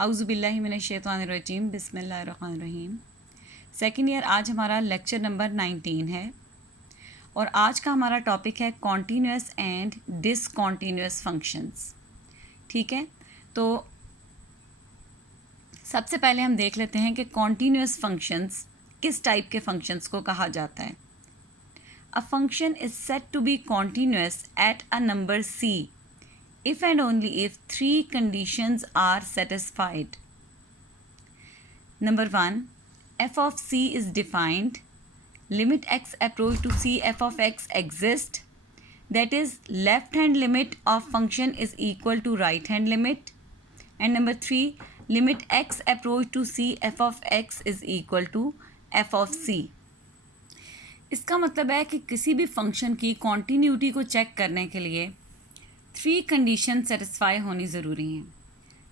आउज़ुबिल्लाहि मिनश्शैतानिर्रजीम बिस्मिल्लाहिर्रहमानिर्रहीम। Second year आज हमारा लेक्चर नंबर 19 है और आज का हमारा टॉपिक है कॉन्टीन्यूअस एंड डिसकॉन्टीन्यूअस फंक्शंस। ठीक है, तो सबसे पहले हम देख लेते हैं कि कॉन्टीन्यूअस फंक्शंस किस टाइप के फंक्शंस को कहा जाता है। A function is said to be continuous at a number c if and only if three conditions are satisfied. Number 1, f of c is defined, limit x approach to c f of x exists, that is left hand limit of function is equal to right hand limit, and number 3, limit x approach to c f of x is equal to f of c. इसका मतलब है कि किसी भी function की continuity को check करने के लिए 3 कंडीशन सेटिस्फाई होनी ज़रूरी हैं।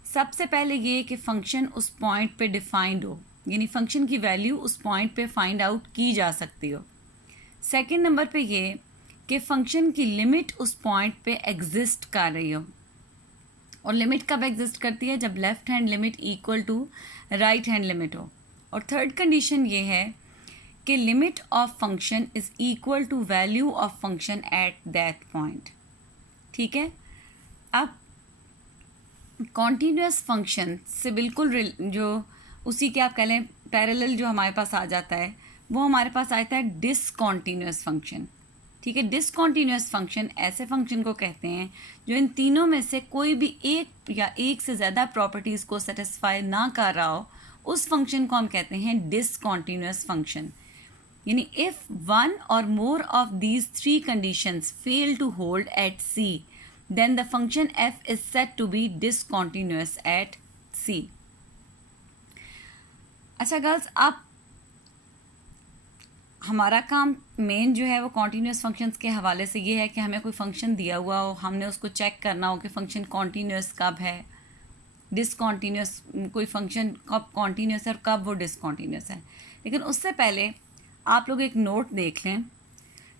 सबसे पहले ये कि फ़ंक्शन उस पॉइंट पे डिफाइंड हो, यानी फ़ंक्शन की वैल्यू उस पॉइंट पे फाइंड आउट की जा सकती हो। सेकंड नंबर पे ये कि फ़ंक्शन की लिमिट उस पॉइंट पे एग्जिस्ट कर रही हो, और लिमिट कब एग्जिस्ट करती है? जब left hand limit equal to right hand limit हो। और थर्ड कंडीशन ये है कि limit of function is equal to value of function at that point. ठीक है, अब कॉन्टीन्यूअस फंक्शन से बिल्कुल जो उसी के आप कह लें पैरेलल जो हमारे पास आ जाता है वो हमारे पास आता है डिसकॉन्टीन्यूअस फंक्शन। ठीक है, डिसकॉन्टीन्यूअस फंक्शन ऐसे फंक्शन को कहते हैं जो इन तीनों में से कोई भी एक या एक से ज़्यादा प्रॉपर्टीज़ को सेटिस्फाई ना कर रहा हो, उस फंक्शन को हम कहते हैं डिसकॉन्टीन्यूअस फंक्शन। यानी if one or more of these 3 conditions fail to hold at c, then the function f is said to be discontinuous at c. अच्छा गर्ल्स, अब हमारा काम मेन जो है वो कॉन्टीन्यूअस फंक्शंस के हवाले से ये है कि हमें कोई फंक्शन दिया हुआ हो, हमने उसको चेक करना हो कि फंक्शन कॉन्टीन्यूअस कब है, डिसकॉन्टीन्यूअस कोई फंक्शन कब कॉन्टीन्यूअस है और कब वो डिसकॉन्टीन्यूअस है। लेकिन उससे पहले आप लोग एक नोट देख लें।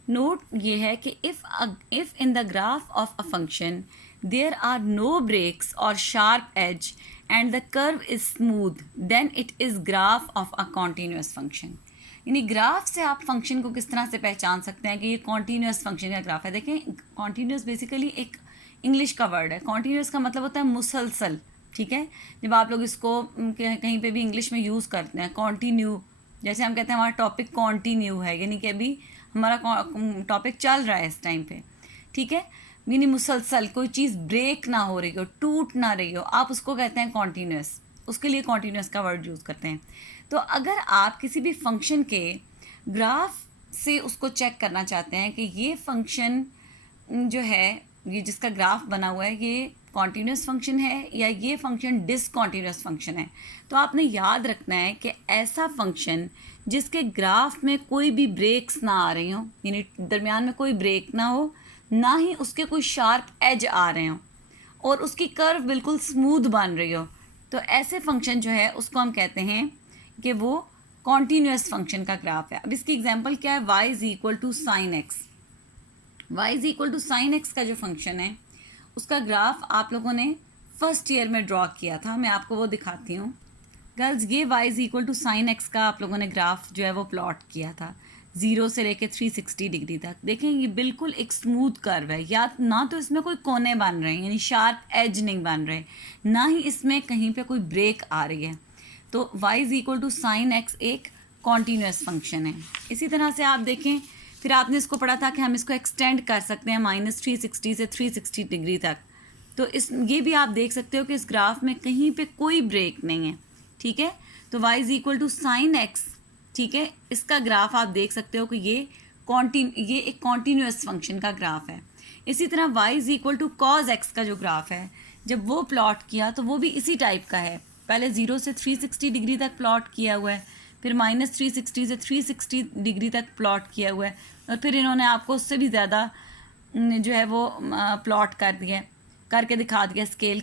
नोट ये है कि if in the graph of a function there are no breaks और sharp edge and the curve is smooth, then it is graph of a continuous function. यानी ग्राफ से आप फंक्शन को किस तरह से पहचान सकते हैं कि ये कॉन्टीन्यूअस फंक्शन का ग्राफ है। देखें, कॉन्टीन्यूअस बेसिकली एक इंग्लिश का वर्ड है। कॉन्टीन्यूअस का मतलब होता है मुसलसल। ठीक है, जब आप लोग इसको कहीं पे भी इंग्लिश में यूज़ करते हैं, कॉन्टीन्यू, जैसे हम कहते हैं हमारा टॉपिक कॉन्टीन्यू है, यानी कि अभी हमारा टॉपिक चल रहा है इस टाइम पे। ठीक है, यानी मुसलसल कोई चीज़ ब्रेक ना हो रही हो, टूट ना रही हो, आप उसको कहते हैं कॉन्टीन्यूअस। उसके लिए कॉन्टीन्यूअस का वर्ड यूज़ करते हैं। तो अगर आप किसी भी फंक्शन के ग्राफ से उसको चेक करना चाहते हैं कि ये फंक्शन जो है, ये जिसका ग्राफ बना हुआ है, ये कॉन्टीन्यूअस फंक्शन है या ये फंक्शन डिसकॉन्टीन्यूअस फंक्शन है, तो आपने याद रखना है कि ऐसा फंक्शन जिसके ग्राफ में कोई भी ब्रेक्स ना आ रही हों, यानी दरमियान में कोई ब्रेक ना हो, ना ही उसके कोई शार्प एज आ रहे हों, और उसकी कर्व बिल्कुल स्मूथ बन रही हो, तो ऐसे फंक्शन जो है उसको हम कहते हैं कि वो कॉन्टीन्यूअस फंक्शन का ग्राफ है। अब इसकी एग्जांपल क्या है? y is equal to sine x. y is equal to sine x का जो फंक्शन है उसका ग्राफ आप लोगों ने फर्स्ट ईयर में ड्रॉ किया था। मैं आपको वो दिखाती हूँ गर्ल्स। ये y is equal to sine x का आप लोगों ने ग्राफ जो है वो प्लॉट किया था 0 से लेके 360 डिग्री तक। देखें, ये बिल्कुल एक स्मूथ कर्व है, या ना तो इसमें कोई कोने बन रहे हैं यानी शार्प एज नहीं बन रहे, ना ही इसमें कहीं पे कोई ब्रेक आ रही है। तो y is equal to sine x एक कॉन्टीन्यूअस फंक्शन है। इसी तरह से आप देखें, फिर आपने इसको पढ़ा था कि हम इसको एक्सटेंड कर सकते हैं -360 से 360 डिग्री तक। तो इस ये भी आप देख सकते हो कि इस ग्राफ में कहीं पे कोई ब्रेक नहीं है। ठीक है, तो y is equal to sine x, ठीक है, इसका ग्राफ आप देख सकते हो कि ये एक कॉन्टीन्यूअस फंक्शन का ग्राफ है। इसी तरह y is equal to cos x का जो ग्राफ है, जब वो प्लॉट किया तो वो भी इसी टाइप का है। पहले 0 से 360 डिग्री तक प्लॉट किया हुआ है, फिर -360 से 360 डिग्री तक प्लॉट किया हुआ है, और फिर इन्होंने आपको उससे भी ज़्यादा जो है वो प्लॉट करके दिखा दिया स्केल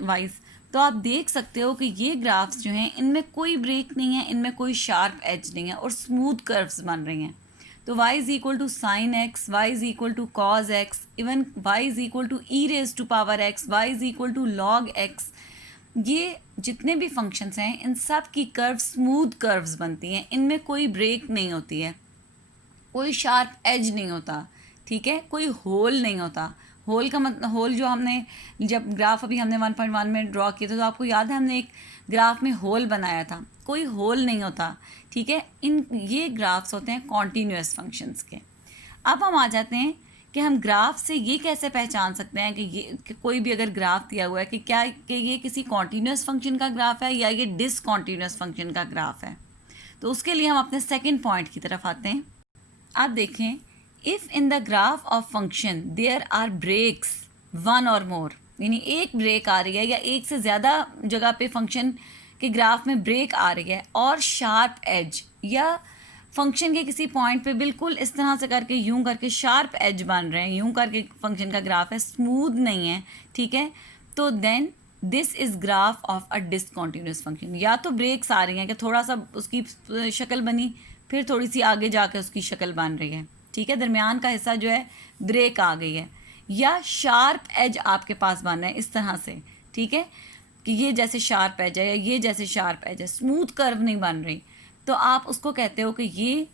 वाइज। तो आप देख सकते हो कि ये ग्राफ्स जो हैं इनमें कोई ब्रेक नहीं है, इनमें कोई शार्प एज नहीं है और स्मूथ कर्व्स बन रही हैं। तो y is equal to sine x, y is equal to cos x, even y is equal to e raise to power x, y is equal to log x, ये जितने भी फंक्शंस हैं इन सब की कर्व स्मूथ कर्व्स बनती हैं, इनमें कोई ब्रेक नहीं होती है, कोई शार्प एज नहीं होता, ठीक है, कोई होल नहीं होता। होल का मतलब, होल जो हमने जब ग्राफ अभी हमने 1.1 में ड्रॉ किया था तो आपको याद है हमने एक ग्राफ में होल बनाया था, कोई होल नहीं होता, ठीक है। ये ग्राफ्स होते हैं कॉन्टीन्यूअस फंक्शंस के। अब हम आ जाते हैं कि हम ग्राफ से ये कैसे पहचान सकते हैं कि कोई भी अगर ग्राफ दिया हुआ है कि क्या कि ये किसी कॉन्टीन्यूअस फंक्शन का ग्राफ है या ये डिसकॉन्टीन्यूअस फंक्शन का ग्राफ है। तो उसके लिए हम अपने सेकंड पॉइंट की तरफ आते हैं। आप देखें, if in the graph of function there are breaks one or more, यानी एक ब्रेक आ रही है या एक से ज़्यादा जगह पे फंक्शन के ग्राफ में ब्रेक आ रही है, और शार्प एज या फंक्शन के किसी पॉइंट पे बिल्कुल इस तरह से करके यूं करके शार्प एज बन रहे हैं, यूं करके फंक्शन का ग्राफ है, स्मूथ नहीं है, ठीक है, तो then this is graph of a discontinuous function. या तो ब्रेक्स आ रही हैं कि थोड़ा सा उसकी शक्ल बनी, फिर थोड़ी सी आगे जाके उसकी शक्ल बन रही है, ठीक है, दरमियान का हिस्सा जो है ब्रेक आ गई है, या शार्प एज आपके पास बन रहा है इस तरह से, ठीक है, कि ये जैसे शार्प एज है या ये जैसे शार्प एज है, स्मूथ कर्व नहीं बन रही, तो आप उसको कहते हो कि ये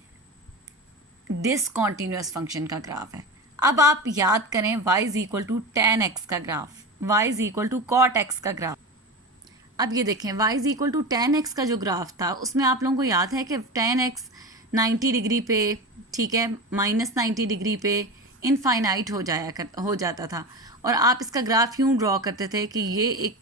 डिसकॉन्टीन्यूअस फंक्शन का ग्राफ है। अब आप याद करें y is equal to tan x का graph, y is equal to cot x का ग्राफ। अब ये देखें, y is equal to tan x का जो ग्राफ था उसमें आप लोगों को याद है कि tan x 90 डिग्री पे, ठीक है, -90 डिग्री पे इनफाइनाइट हो जाता था, और आप इसका ग्राफ यूँ ड्रॉ करते थे कि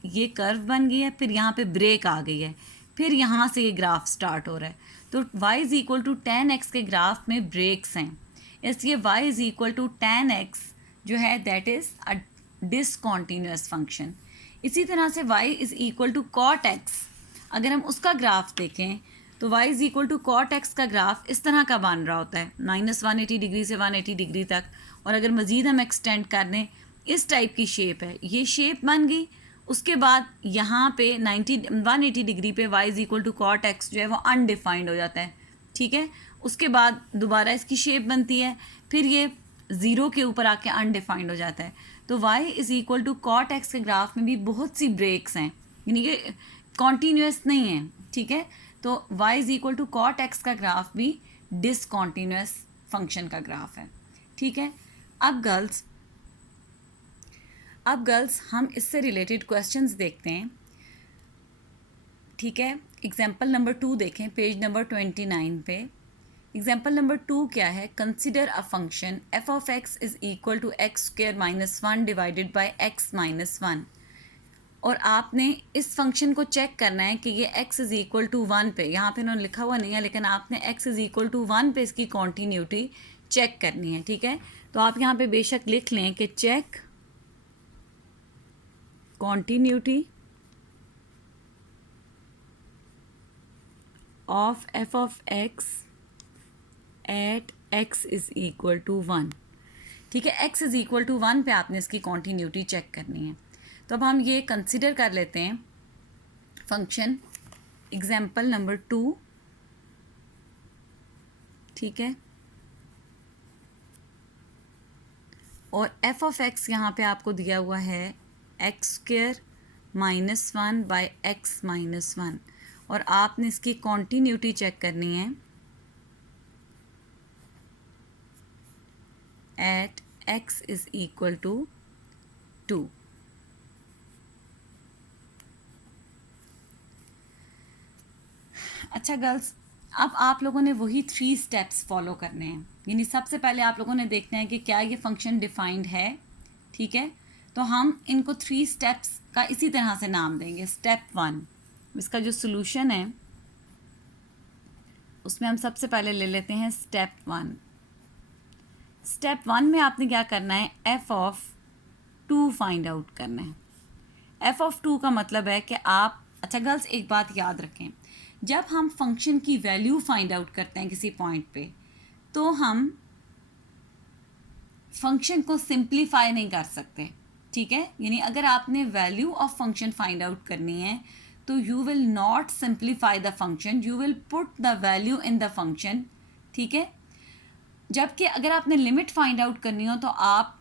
ये कर्व बन गई है, फिर यहाँ पे ब्रेक आ गई है, फिर यहाँ से ये ग्राफ स्टार्ट हो रहा है। तो y is equal to tan x के ग्राफ में ब्रेक्स हैं, इसलिए y is equal to tan x जो है that is a discontinuous function. इसी तरह से y is equal to cot x, अगर हम उसका ग्राफ देखें तो y is equal to cot x का ग्राफ इस तरह का बन रहा होता है, -180 डिग्री से 180 डिग्री तक, और अगर मज़ीद हम एक्सटेंड कर दें, इस टाइप की शेप है, ये शेप बन गई। उसके बाद यहाँ पे 180 डिग्री पे y is equal to cot x जो है वो अनडिफाइंड हो जाता है, ठीक है। उसके बाद दोबारा इसकी शेप बनती है, फिर ये ज़ीरो के ऊपर आके अनडिफाइंड हो जाता है। तो y is equal to cot x के ग्राफ में भी बहुत सी ब्रेक्स हैं, यानी कि कॉन्टीन्यूअस नहीं है, ठीक है। तो y is equal to cot x का ग्राफ भी डिसकॉन्टीन्यूअस फंक्शन का ग्राफ है, ठीक है। अब गर्ल्स हम इससे रिलेटेड क्वेश्चंस देखते हैं, ठीक है। एग्जाम्पल नंबर 2 देखें, पेज नंबर 29 पे। एग्जाम्पल नंबर 2 क्या है, consider a function f of x is equal to x square minus 1 divided by x minus 1, और आपने इस फंक्शन को चेक करना है कि ये x इज़ इक्वल टू 1 पे, यहाँ पे उन्होंने लिखा हुआ नहीं है लेकिन आपने x इज़ इक्वल टू 1 पे इसकी कॉन्टीन्यूटी चेक करनी है, ठीक है। तो आप यहाँ पे बेशक लिख लें कि check continuity of f of x at x is equal to 1, ठीक है। x इज़ इक्वल टू 1 पे आपने इसकी कॉन्टीन्यूटी चेक करनी है। तो अब हम ये कंसिडर कर लेते हैं फंक्शन एग्जाम्पल नंबर 2, ठीक है, और f ऑफ x यहाँ पे आपको दिया हुआ है x square minus 1 by x minus 1, और आपने इसकी कॉन्टीन्यूटी चेक करनी है at x is equal to 2। अच्छा गर्ल्स, अब आप लोगों ने वही 3 स्टेप्स फॉलो करने हैं, यानी सबसे पहले आप लोगों ने देखना है कि क्या ये फंक्शन डिफाइंड है, ठीक है। तो हम इनको 3 स्टेप्स का इसी तरह से नाम देंगे। स्टेप 1, इसका जो सोल्यूशन है उसमें हम सबसे पहले ले लेते हैं स्टेप 1। स्टेप 1 में आपने क्या करना है, f ऑफ 2 फाइंड आउट करना है। f ऑफ 2 का मतलब है कि आप, अच्छा गर्ल्स एक बात याद रखें, जब हम फंक्शन की वैल्यू फाइंड आउट करते हैं किसी पॉइंट पे, तो हम फंक्शन को सिंप्लीफाई नहीं कर सकते, ठीक है। यानी अगर आपने value of function find out करनी है तो you will not simplify the function, you will put the value in the function, ठीक है। जबकि अगर आपने लिमिट फाइंड आउट करनी हो तो आप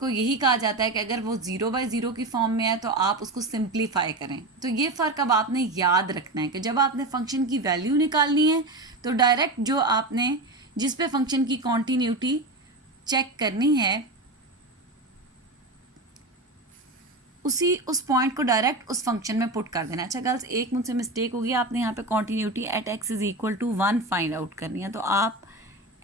को यही कहा जाता है कि अगर वो 0/0 की फॉर्म में है तो आप उसको सिंप्लीफाई करें। तो ये फ़र्क अब आपने याद रखना है कि जब आपने फंक्शन की वैल्यू निकालनी है तो डायरेक्ट जो आपने जिस पे फंक्शन की कॉन्टीन्यूटी चेक करनी है उस पॉइंट को डायरेक्ट उस फंक्शन में पुट कर देना। अच्छा गर्ल्स, एक मुझसे मिस्टेक होगी, आपने यहाँ पे continuity at x is equal to 1 find out करनी है, तो आप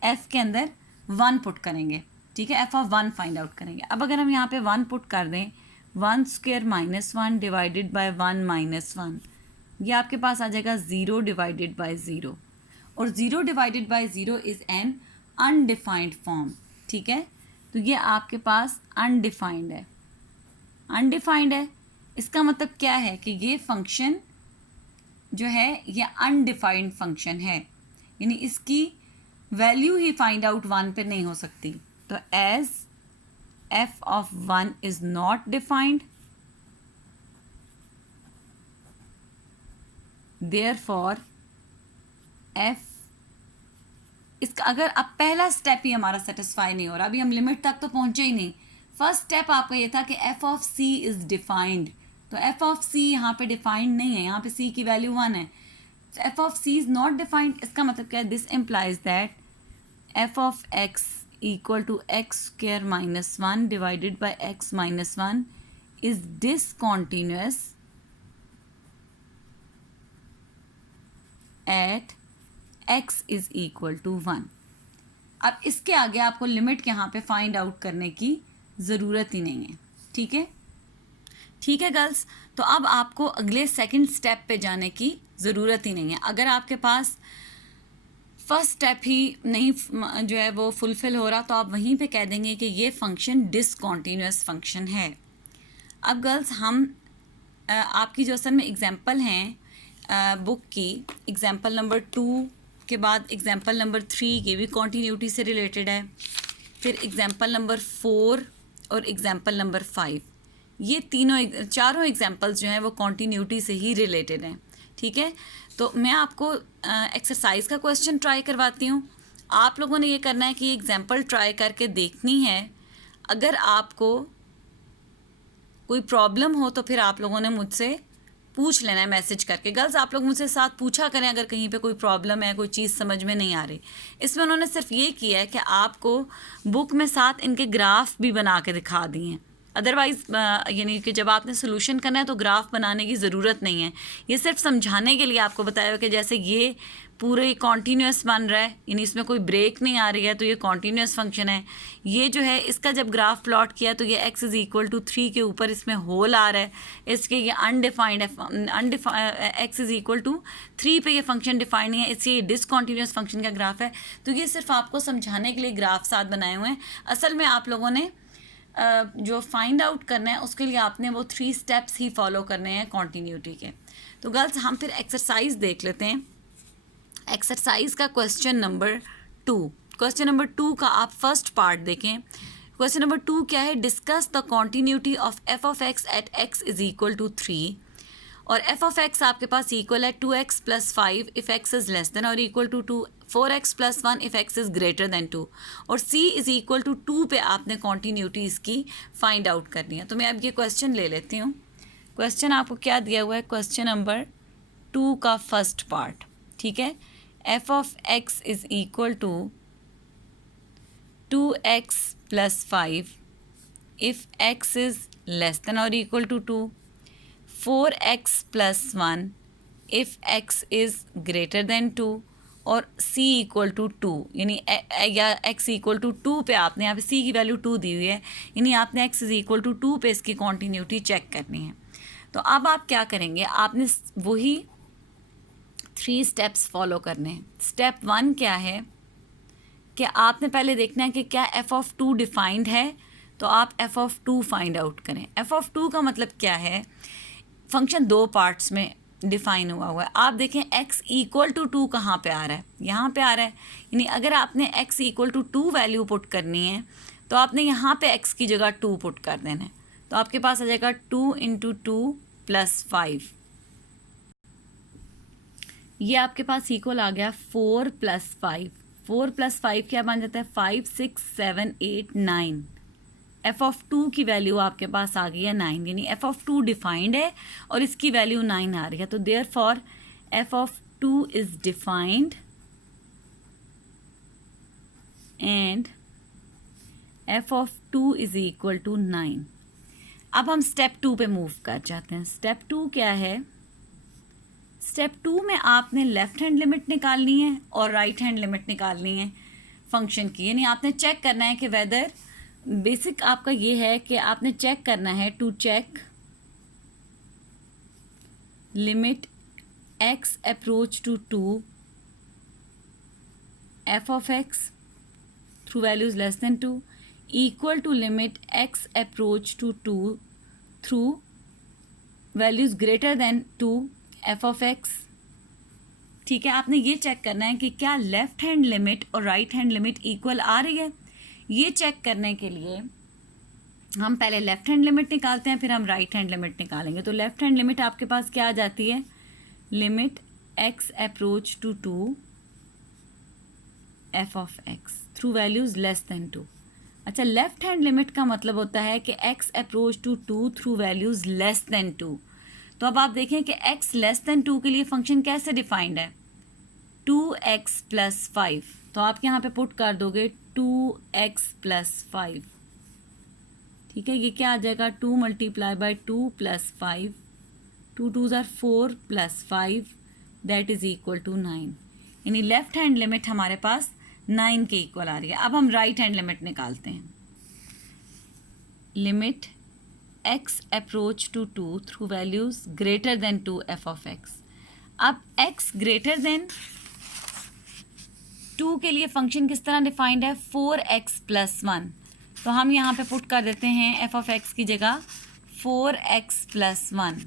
f के अंदर 1 पुट करेंगे, ठीक है, f ऑफ 1 फाइंड आउट करेंगे। अब अगर हम यहाँ पे 1 पुट कर दें, 1 square minus 1 divided by 1 minus 1, ये आपके पास आ जाएगा 0 डिवाइडेड बाय 0, और 0 divided by 0 is an undefined form, ठीक है। तो ये आपके पास अनडिफाइंड है, अनडिफाइंड है। इसका मतलब क्या है कि ये फंक्शन जो है ये अनडिफाइंड फंक्शन है, यानी इसकी वैल्यू ही फाइंड आउट 1 पे नहीं हो सकती। तो as f of 1 is not defined, therefore f, इसका अगर अब पहला स्टेप ही हमारा सेटिस्फाई नहीं हो रहा, अभी हम लिमिट तक तो पहुंचे ही नहीं। फर्स्ट स्टेप आपका ये था कि f of c is defined, तो f ऑफ c यहाँ पे डिफाइंड नहीं है, यहाँ पे c की वैल्यू 1 है। f of c is not defined, इसका मतलब क्या है, this implies that f of x equal to x square minus 1 divided by x minus 1 is discontinuous at x is equal to 1। अब इसके आगे आपको लिमिट यहाँ पे फाइंड आउट करने की ज़रूरत ही नहीं है, ठीक है, ठीक है गर्ल्स। तो अब आपको अगले सेकंड स्टेप पे जाने की ज़रूरत ही नहीं है। अगर आपके पास फर्स्ट स्टेप ही नहीं जो है वो फुलफ़िल हो रहा, तो आप वहीं पे कह देंगे कि ये फंक्शन डिसकॉन्टीन्यूअस फंक्शन है। अब गर्ल्स, हम आपकी जो असल में एग्जांपल हैं बुक की, एग्जांपल नंबर 2 के बाद एग्जांपल नंबर 3 की भी कॉन्टीन्यूटी से रिलेटेड है, फिर एग्जांपल नंबर 4 और एग्जांपल नंबर 5, ये चारों एग्जांपल्स जो हैं वो कॉन्टीन्यूटी से ही रिलेटेड हैं, ठीक है। तो मैं आपको एक्सरसाइज का क्वेश्चन ट्राई करवाती हूँ। आप लोगों ने ये करना है कि एग्जांपल ट्राई करके देखनी है। अगर आपको कोई प्रॉब्लम हो तो फिर आप लोगों ने मुझसे पूछ लेना है मैसेज करके। गर्ल्स, आप लोग मुझसे साथ पूछा करें अगर कहीं पे कोई प्रॉब्लम है, कोई चीज़ समझ में नहीं आ रही। इसमें उन्होंने सिर्फ ये किया है कि आपको बुक में साथ इनके ग्राफ भी बना के दिखा दिए हैं। अदरवाइज़ यानी कि जब आपने सोल्यूशन करना है तो ग्राफ बनाने की ज़रूरत नहीं है। ये सिर्फ समझाने के लिए आपको बताया कि जैसे ये पूरे कॉन्टीन्यूअस बन रहा है, यानी इसमें कोई ब्रेक नहीं आ रही है, तो ये कॉन्टीन्यूअस फंक्शन है। ये जो है इसका जब ग्राफ प्लॉट किया तो ये x इज़ इक्वल टू 3 के ऊपर इसमें होल आ रहा है, इसके ये अनडिफाइंड है, x इज़ इक्वल टू 3 पे ये फंक्शन डिफाइंड है, इसलिए ये डिसकॉन्टीन्यूअस फंक्शन का ग्राफ है। तो ये सिर्फ आपको समझाने के लिए ग्राफ साथ बनाए हुए हैं। असल में आप लोगों ने जो फाइंड आउट करना है उसके लिए आपने वो 3 स्टेप्स ही फॉलो करने हैं कॉन्टीन्यूटी के। तो गर्ल्स, हम फिर एक्सरसाइज देख लेते हैं। एक्सरसाइज का क्वेश्चन नंबर 2, क्वेश्चन नंबर 2 का आप फर्स्ट पार्ट देखें। क्वेश्चन नंबर 2 क्या है, discuss the continuity of f of x at x is equal to 3, और f ऑफ x आपके पास इक्वल है 2x plus 5 if x is less than और equal to 2, 4x plus 1 if x is greater than 2, और c is equal to 2 पे आपने continuity इसकी find out करनी है। तो मैं अब ये क्वेश्चन ले लेती हूँ। क्वेश्चन आपको क्या दिया हुआ है, क्वेश्चन नंबर 2 का फर्स्ट पार्ट, ठीक है। f of x is equal to 2x plus 5 if x is less than और equal to 2, 4x plus 1 if x is greater than 2, और c इक्वल टू 2, यानी या x इक्वल टू 2 पे आपने यहाँ पे c की वैल्यू 2 दी हुई है, यानी आपने x इज़ इक्वल टू 2 पे इसकी कॉन्टीन्यूटी चेक करनी है। तो अब आप क्या करेंगे, आपने वही 3 स्टेप्स फॉलो करने हैं। स्टेप 1 क्या है कि आपने पहले देखना है कि क्या f ऑफ 2 डिफाइंड है, तो आप f ऑफ 2 फाइंड आउट करें। f ऑफ 2 का मतलब क्या है, फंक्शन 2 पार्ट्स में डिफाइन हुआ है। आप देखें x इक्वल टू 2 कहाँ पे आ रहा है, यहाँ पे आ रहा है, यानी अगर आपने x equal to 2 value put करनी है तो आपने यहाँ पे x की जगह 2 पुट कर देना है। तो आपके पास आ जाएगा 2 इंटू 2 प्लस 5, ये आपके पास इक्वल आ गया 4 प्लस 5, 4 प्लस 5 क्या बन जाता है, 5 6 7 8 9, एफ ऑफ 2 की वैल्यू आपके पास आ गई है 9, यानी एफ ऑफ 2 डिफाइंड है और इसकी वैल्यू 9 आ रही है, तो therefore f of 2 is defined and f of 2 is equal to 9। अब हम स्टेप 2 पे मूव कर जाते हैं। स्टेप 2 क्या है? स्टेप 2 में आपने लेफ्ट हैंड लिमिट निकालनी है और राइट हैंड लिमिट निकालनी है फंक्शन की, यानी आपने चेक करना है कि वेदर, बेसिक आपका ये है कि आपने चेक करना है to check limit x approach to 2 f of x through values less than 2 equal to limit x approach to 2 through values greater than 2 f of x। ठीक है, आपने ये चेक करना है कि क्या लेफ्ट हैंड लिमिट और राइट हैंड लिमिट इक्वल आ रही है। ये चेक करने के लिए हम पहले लेफ्ट हैंड लिमिट निकालते हैं, फिर हम राइट हैंड लिमिट निकालेंगे। तो लेफ्ट हैंड लिमिट आपके पास क्या आ जाती है? Limit x approach to 2 f of x through values less than 2। अच्छा, लेफ्ट हैंड लिमिट का मतलब होता है कि x approach to 2 through values less than 2। तो अब आप देखें कि x लेस देन 2 के लिए फंक्शन कैसे डिफाइंड है? 2x plus 5। तो आप यहाँ पे पुट कर दोगे 2x प्लस 5। ठीक है, ये क्या आ जाएगा? 2 multiply by 2 plus 5, 2 2s are 4 plus 5 that is equal to 9। यानी लेफ्ट हैंड लिमिट हमारे पास 9 के इक्वल आ रही है। अब हम राइट हैंड लिमिट निकालते हैं। Limit x approach to 2 through values greater than 2 f of x। अब x ग्रेटर देन 2 के लिए फंक्शन किस तरह डिफाइंड है? 4x plus 1। तो हम यहाँ पे पुट कर देते हैं f of x की जगह 4x प्लस 1,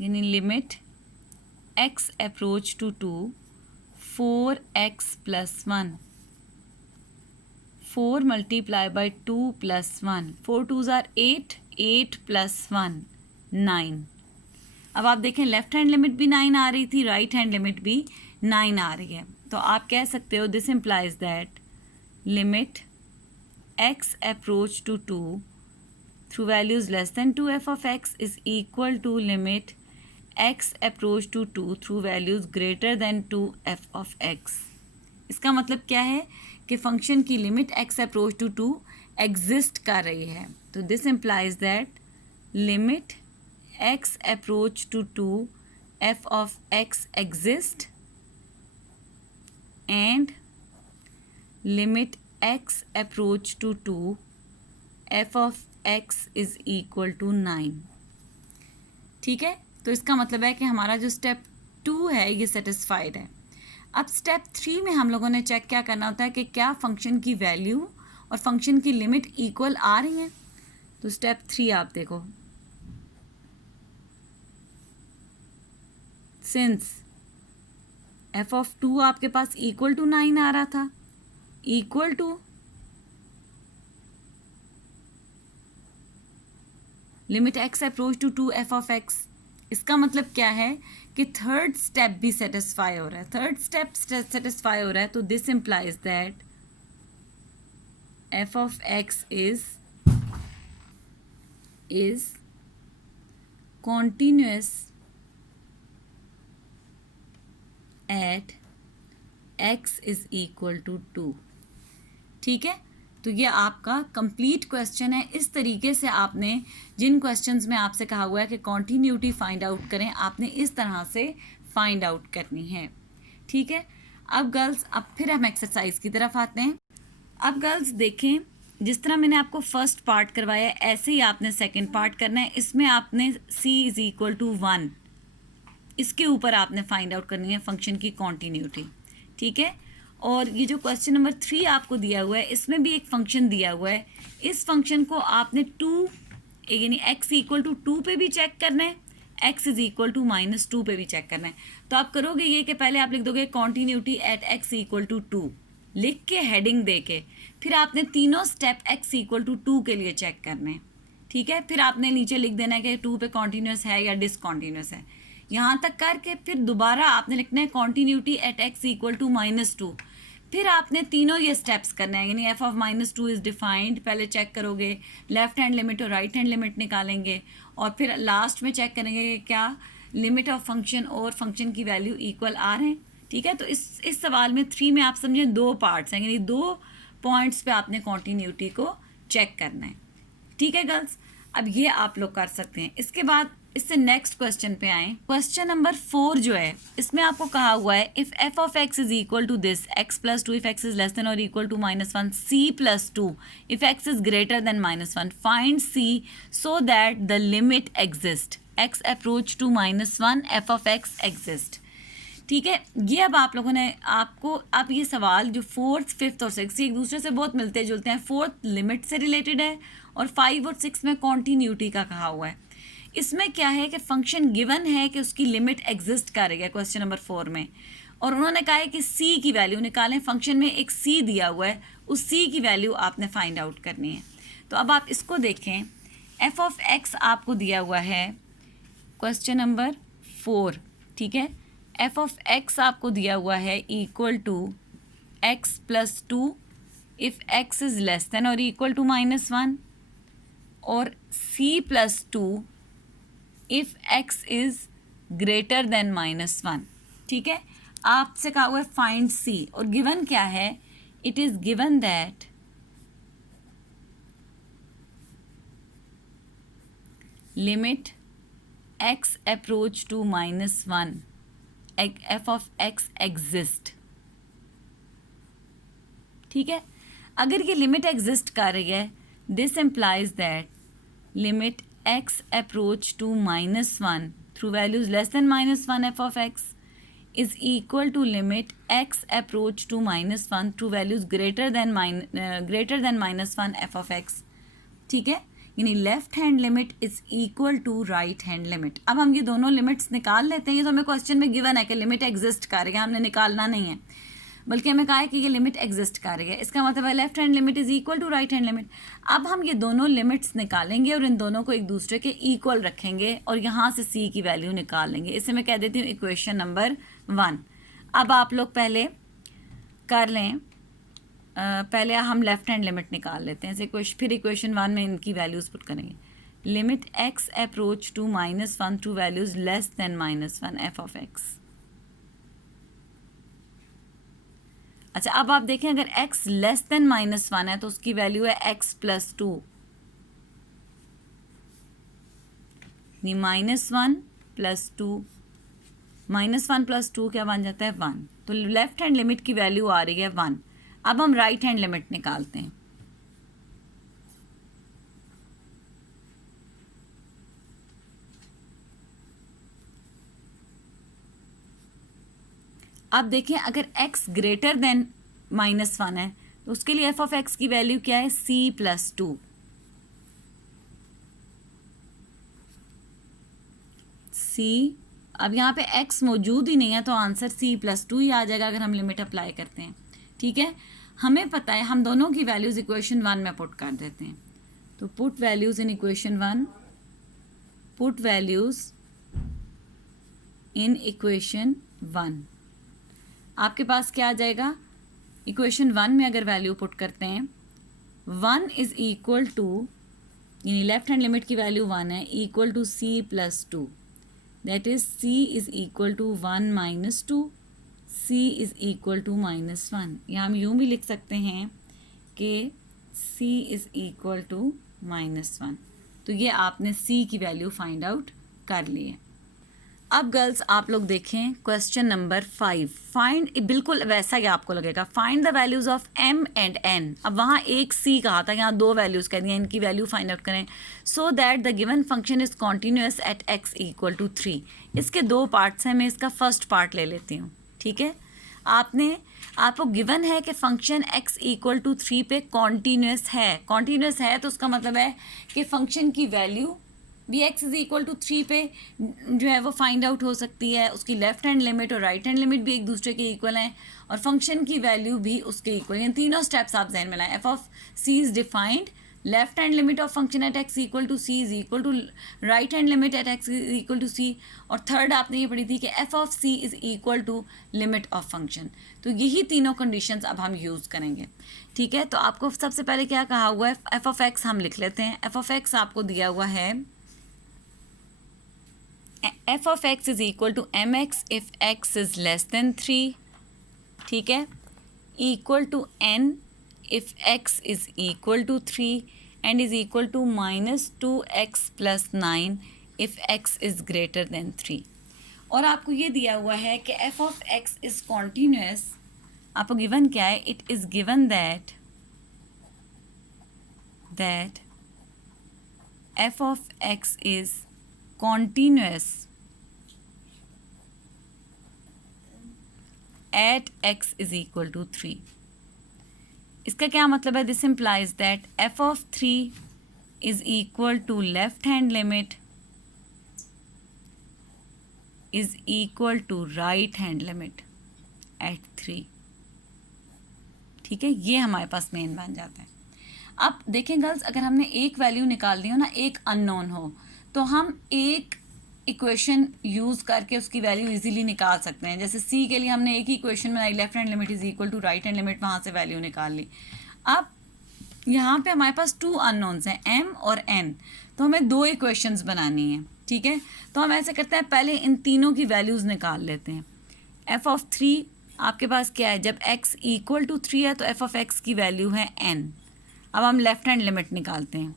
यानी limit x approach to 2 4x plus 1, 4 multiply by 2 plus 1, 4 2s are 8, 8 plus 1 9। अब आप देखें लेफ्ट हैंड लिमिट भी 9 आ रही थी, राइट हैंड लिमिट भी 9 आ रही है। तो आप कह सकते हो this implies that limit x approach to 2 through values less than 2 f of x is equal to limit x approach to 2 through values greater than 2 f of x। इसका मतलब क्या है कि फंक्शन की limit x approach to 2 exist कर रही है। तो this implies that limit x approach to 2 f of x exist and limit x approach to 2 f of x is equal to 9। ठीक है, तो इसका मतलब है कि हमारा जो स्टेप 2 है ये सेटिस्फाइड है। अब स्टेप 3 में हम लोगों ने चेक क्या करना होता है कि क्या फंक्शन की वैल्यू और फंक्शन की लिमिट इक्वल आ रही हैं। तो स्टेप 3 आप देखो, सिंस f of 2 आपके पास इक्वल टू 9 आ रहा था, equal to limit x approach to 2 f of x। इसका मतलब क्या है कि थर्ड स्टेप भी सेटिस्फाई हो रहा है। थर्ड स्टेप सेटिस्फाई हो रहा है, तो this implies that f of x is continuous at x is equal to 2। ठीक है, तो ये आपका कंप्लीट क्वेश्चन है। इस तरीके से आपने जिन क्वेश्चंस में आपसे कहा हुआ है कि कॉन्टीन्यूटी फाइंड आउट करें, आपने इस तरह से फाइंड आउट करनी है। ठीक है, अब गर्ल्स अब फिर हम एक्सरसाइज की तरफ आते हैं। अब गर्ल्स देखें, जिस तरह मैंने आपको फर्स्ट पार्ट करवाया ऐसे ही आपने सेकेंड पार्ट करना है। इसमें आपने c इज इक्वल टू 1, इसके ऊपर आपने फाइंड आउट करनी है फंक्शन की कॉन्टीन्यूटी। ठीक है, और ये जो क्वेश्चन नंबर 3 आपको दिया हुआ है इसमें भी एक फंक्शन दिया हुआ है। इस फंक्शन को आपने 2 यानी x इक्वल टू 2 पे भी चेक करना है, x इज इक्वल टू -2 पे भी चेक करना है। तो आप करोगे ये कि पहले आप लिख दोगे continuity at x equal to 2 लिख के हेडिंग दे के, फिर आपने तीनों स्टेप x इक्वल टू 2 के लिए चेक करने हैं। ठीक है, फिर आपने नीचे लिख देना है कि 2 पे कॉन्टीन्यूस है या डिसकॉन्टीन्यूस है। यहाँ तक करके फिर दोबारा आपने लिखना है continuity at x equal to -2, फिर आपने तीनों ये स्टेप्स करने हैं, यानी एफ ऑफ -2 इज़ डिफाइंड, पहले चेक करोगे, लेफ्ट हैंड लिमिट और राइट हैंड लिमिट निकालेंगे, और फिर लास्ट में चेक करेंगे कि क्या लिमिट ऑफ फंक्शन और फंक्शन की वैल्यू इक्वल आ रहे हैं। ठीक है, तो इस सवाल में 3 में आप समझें 2 पार्ट्स हैं, यानी 2 पॉइंट्स पे आपने कॉन्टीन्यूटी को चेक करना है। ठीक है गर्ल्स, अब ये आप लोग कर सकते हैं। इसके बाद इससे नेक्स्ट क्वेश्चन पे आए। क्वेश्चन नंबर 4 जो है, इसमें आपको कहा हुआ है if f of x is equal to this x+2 if x is less than और equal to -1 c+2 if x is greater than -1 find c so that the limit exist x approach to -1 f of x exist. ठीक है, ये अब आप लोगों ने आप ये सवाल जो 4th, 5th और 6th एक दूसरे से बहुत मिलते जुलते हैं। 4th लिमिट से रिलेटेड है और 5 और 6 में कॉन्टीन्यूटी का कहा हुआ है। इसमें क्या है कि फंक्शन गिवन है कि उसकी लिमिट एग्जिस्ट करेगा क्वेश्चन नंबर 4 में, और उन्होंने कहा है कि c की वैल्यू निकालें। फंक्शन में एक c दिया हुआ है, उस c की वैल्यू आपने फाइंड आउट करनी है। तो अब आप इसको देखें, f ऑफ x आपको दिया हुआ है क्वेश्चन नंबर 4। ठीक है, f ऑफ x आपको दिया हुआ है equal to x+2 if x is less than और इक्वल टू -1, और c+2 if x is greater than -1। ठीक है, आपसे कहा हुआ है फाइंड c, और गिवन क्या है, it is given that limit x approach to -1 f of x exist. ठीक है, अगर ये लिमिट एग्जिस्ट कर रही है, this implies that limit x approach to -1 through values less than -1 f of x is equal to limit x approach to -1 through values greater than -1 f of x। ठीक है, यानी left hand limit is equal to right hand limit. अब हम ये दोनों limits निकाल लेते हैं। ये तो हमें क्वेश्चन में गिवन है कि लिमिट एग्जिस्ट कर रही है, हमने निकालना नहीं है, बल्कि हमें कहा है कि ये लिमिट एग्जिस्ट कर रही है। इसका मतलब है left hand limit is equal to right hand limit. अब हम ये दोनों लिमिट्स निकालेंगे और इन दोनों को एक दूसरे के इक्वल रखेंगे और यहाँ से c की वैल्यू निकाल लेंगे। इसे मैं कह देती हूँ इक्वेशन नंबर 1। अब आप लोग पहले कर लें, पहले हम लेफ्ट हैंड लिमिट निकाल लेते हैं। फिर इक्वेशन 1 में इनकी वैल्यूज़ पुट करेंगे। Limit x approach to -1 to values less than -1 f of x। अच्छा, अब आप देखें, अगर x लेस देन -1 है तो उसकी वैल्यू है x+2, -1 + 2, -1 + 2 क्या बन जाता है 1। तो लेफ्ट हैंड लिमिट की वैल्यू आ रही है 1। अब हम राइट हैंड लिमिट निकालते हैं। अब देखें, अगर x ग्रेटर देन -1 है तो उसके लिए f ऑफ x की वैल्यू क्या है, c+2। c, अब यहाँ पे x मौजूद ही नहीं है तो आंसर c+2 ही आ जाएगा अगर हम लिमिट अप्लाई करते हैं। ठीक है, हमें पता है, हम दोनों की वैल्यूज़ इक्वेशन 1 में पुट कर देते हैं। तो put values in equation 1, put values in equation 1। आपके पास क्या आ जाएगा, इक्वेशन 1 में अगर वैल्यू पुट करते हैं, 1 इज़ इक्वल टू, यानी लेफ्ट हैंड लिमिट की वैल्यू 1 है, equal to c+2, that is c is equal to 1 - 2, c is equal to -1। या हम यूँ भी लिख सकते हैं कि c इज़ इक्वल टू -1। तो ये आपने c की वैल्यू फाइंड आउट कर ली है। अब गर्ल्स आप लोग देखें क्वेश्चन नंबर 5। फाइंड, बिल्कुल वैसा ही आपको लगेगा, find the values of m and n। अब वहाँ एक c कहा था, यहाँ 2 वैल्यूज़ कह दिए, इनकी वैल्यू फाइंड आउट करें so that the given function is continuous at x equal to 3। इसके 2 पार्ट्स हैं, मैं इसका फर्स्ट पार्ट ले लेती हूँ। ठीक है, आपको गिवन है कि फंक्शन x इक्वल टू 3 पे कॉन्टीन्यूअस है। कॉन्टीन्यूअस है तो उसका मतलब है कि फंक्शन की वैल्यू भी x इज़ इक्वल टू 3 पे जो है वो फाइंड आउट हो सकती है। उसकी लेफ्ट हैंड लिमिट और राइट हैंड लिमिट भी एक दूसरे के इक्वल हैं और फंक्शन की वैल्यू भी उसके इक्वल। इन तीनों स्टेप्स आप जहन में लाएं। F of c is defined left hand limit of function at x equal to c is equal to right hand limit at x is equal to c, और third आपने ये पढ़ी थी कि f of c is equal to limit of function. तो यही तीनों conditions अब हम यूज़ करेंगे, ठीक है। तो आपको सबसे पहले क्या कहा हुआ है, एफ ऑफ एक्स हम लिख लेते हैं। एफ ऑफ एक्स आपको दिया हुआ है f of x is equal to m x if x is less than 3, ठीक है, equal to n if x is equal to 3 and is equal to minus 2x plus 9 if x is greater than 3। और आपको ये दिया हुआ है कि f of x is continuous, आपको गिवन क्या है, it is given that f of x is continuous at x is equal to 3। इसका क्या मतलब है, this implies that f of 3 is equal to left hand limit is equal to right hand limit at 3, ठीक है। ये हमारे पास main बन जाता है। अब देखें गर्ल्स, अगर हमने एक वैल्यू निकाल दी हो ना, एक अननोन हो, तो हम एक इक्वेशन यूज़ करके उसकी वैल्यू इजीली निकाल सकते हैं। जैसे सी के लिए हमने एक ही इक्वेशन बनाई, left hand limit is equal to right hand limit, वहाँ से वैल्यू निकाल ली। अब यहाँ पे हमारे पास 2 अननोन्स हैं, एम और एन, तो हमें 2 इक्वेशंस बनानी है, ठीक है। तो हम ऐसे करते हैं, पहले इन तीनों की वैल्यूज़ निकाल लेते हैं। एफ ऑफ 3 आपके पास क्या है, जब एक्स इक्वल टू 3 है तो एफ ऑफ एक्स की वैल्यू है एन। अब हम लेफ्ट हैंड लिमिट निकालते हैं।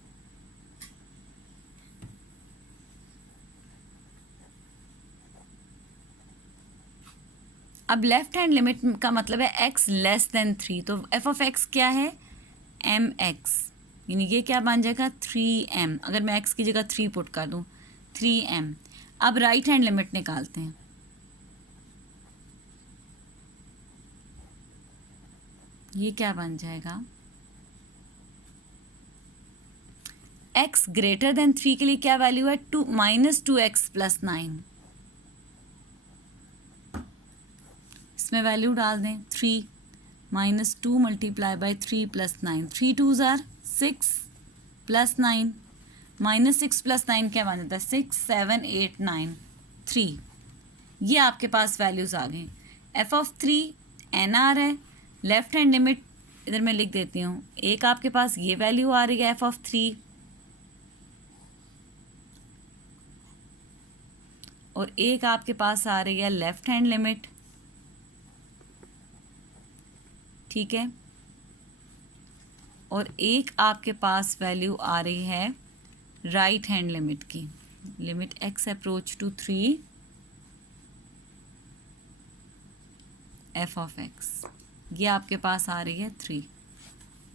अब लेफ्ट हैंड लिमिट का मतलब है x लेस देन 3, तो एफ ऑफ एक्स क्या है, एम एक्स, यानी ये क्या बन जाएगा 3m। अगर मैं x की जगह 3 पुट कर दूँ, 3m। अब राइट हैंड लिमिट निकालते हैं। ये क्या बन जाएगा, x ग्रेटर देन 3 के लिए क्या वैल्यू है, -2x प्लस 9। इसमें वैल्यू डाल दें, 3 -2 multiply by 3 plus 9, 3 2s are 6 plus 9 -6 plus 9 क्या बन जाता है, 6 7 8 9 3। ये आपके पास वैल्यूज़ आ गए। एफ ऑफ 3 एन आर है, लेफ्ट हैंड लिमिट इधर मैं लिख देती हूँ, एक आपके पास ये वैल्यू आ रही है एफ ऑफ 3, और एक आपके पास आ रही है लेफ्ट हैंड लिमिट, ठीक है, और एक आपके पास वैल्यू आ रही है राइट हैंड लिमिट की, limit x approach to 3 f of x, ये आपके पास आ रही है 3।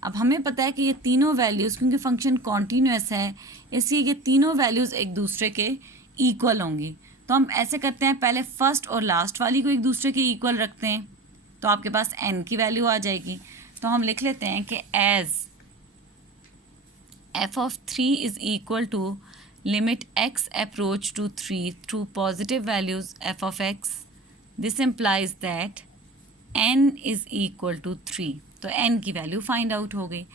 अब हमें पता है कि ये तीनों वैल्यूज़, क्योंकि फंक्शन कॉन्टीन्यूअस है इसलिए ये तीनों वैल्यूज़ एक दूसरे के इक्वल होंगी। तो हम ऐसे करते हैं, पहले फर्स्ट और लास्ट वाली को एक दूसरे के इक्वल रखते हैं, तो आपके पास n की वैल्यू आ जाएगी। तो हम लिख लेते हैं कि as f of 3 is equal to limit x approach to 3 through positive values f of x, this implies that n is equal to 3। तो n की वैल्यू फाइंड आउट हो गई।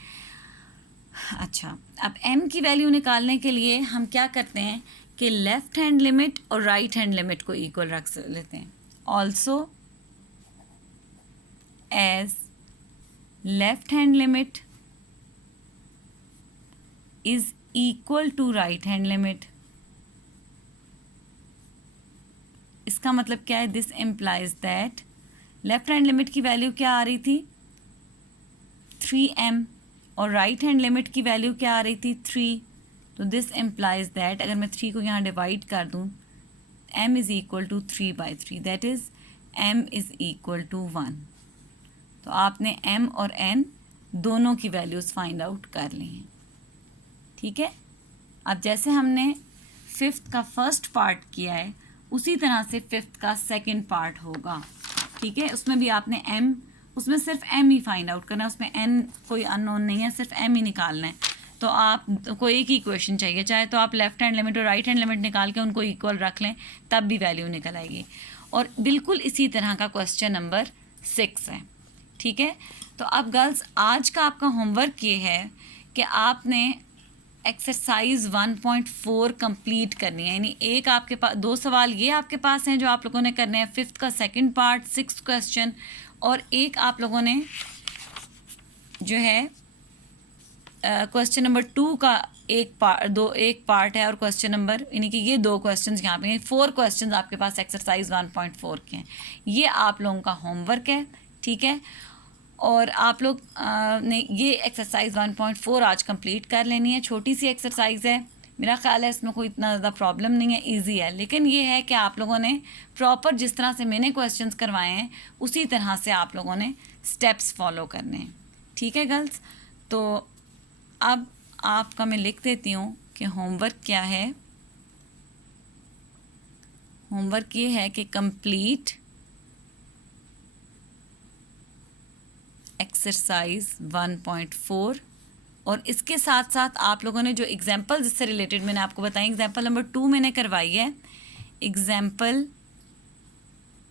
अच्छा, अब m की वैल्यू निकालने के लिए हम क्या करते हैं कि लेफ्ट हैंड लिमिट और राइट हैंड लिमिट को इक्वल रख लेते हैं। Also as left hand limit is equal to right hand limit, इसका मतलब क्या है, this implies that left hand limit की वैल्यू क्या आ रही थी 3m और राइट हैंड लिमिट की वैल्यू क्या आ रही थी 3। तो दिस implies that अगर मैं 3 को यहाँ डिवाइड कर दूँ, m is equal to 3/3, that is m is equal to 1। तो आपने m और n दोनों की वैल्यूज़ फाइंड आउट कर ली हैं, ठीक है। अब जैसे हमने फिफ्थ का फर्स्ट पार्ट किया है उसी तरह से फिफ्थ का सेकंड पार्ट होगा, ठीक है। उसमें भी आपने m, उसमें सिर्फ m ही फाइंड आउट करना है, उसमें n कोई अननोन नहीं है, सिर्फ m ही निकालना है। तो आप को एक ही इक्वेशन चाहिए, चाहे तो आप लेफ्ट हैंड लिमिट और राइट हैंड लिमिट निकाल के उनको इक्वल रख लें, तब भी वैल्यू निकल आएगी। और बिल्कुल इसी तरह का क्वेश्चन नंबर 6 है, ठीक है। तो अब गर्ल्स आज का आपका होमवर्क ये है कि आपने एक्सरसाइज 1.4 कंप्लीट करनी है, यानी एक आपके पास 2 सवाल ये आपके पास हैं जो आप लोगों ने करने हैं, 5th का सेकंड पार्ट, 6th क्वेश्चन, और एक आप लोगों ने जो है क्वेश्चन नंबर 2 का एक पार्ट है, और क्वेश्चन नंबर, यानी कि ये 2 क्वेश्चन यहाँ पे 4 क्वेश्चन आपके पास एक्सरसाइज 1.4 के हैं। ये आप लोगों का होमवर्क है, ठीक है। और आप लोग ने ये एक्सरसाइज 1.4 आज कंप्लीट कर लेनी है। छोटी सी एक्सरसाइज है, मेरा ख्याल है इसमें कोई इतना ज़्यादा प्रॉब्लम नहीं है, इजी है। लेकिन ये है कि आप लोगों ने प्रॉपर जिस तरह से मैंने क्वेश्चंस करवाए हैं उसी तरह से आप लोगों ने स्टेप्स फॉलो करने हैं, ठीक है गर्ल्स। तो अब आपका मैं लिख देती हूँ कि होमवर्क क्या है। होमवर्क ये है कि कंप्लीट एक्सरसाइज 1.4, और इसके साथ साथ आप लोगों ने जो एग्जाम्पल जिससे रिलेटेड मैंने आपको बताई, एग्जाम्पल नंबर 2 मैंने करवाई है, एग्जाम्पल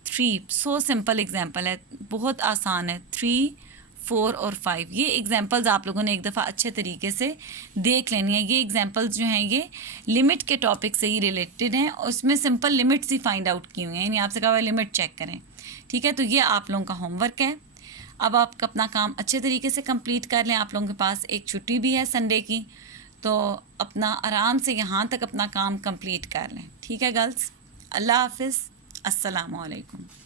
3 सो सिंपल एग्जाम्पल है, बहुत आसान है, 3, 4 और 5 ये एग्जाम्पल्स आप लोगों ने एक दफ़ा अच्छे तरीके से देख लेनी है। ये एग्जाम्पल्स जो हैं ये लिमिट के टॉपिक से ही रिलेटेड हैं, और उसमें सिंपल लिमिट्स ही फाइंड आउट की हुई हैं, यानी आपसे कहा हुआ लिमिट चेक करें, ठीक है। तो ये आप लोगों का होमवर्क है। अब आप अपना काम अच्छे तरीके से कंप्लीट कर लें। आप लोगों के पास एक छुट्टी भी है संडे की, तो अपना आराम से यहाँ तक अपना काम कंप्लीट कर लें, ठीक है गर्ल्स। अल्लाह हाफिज़, अस्सलामु अलैकुम।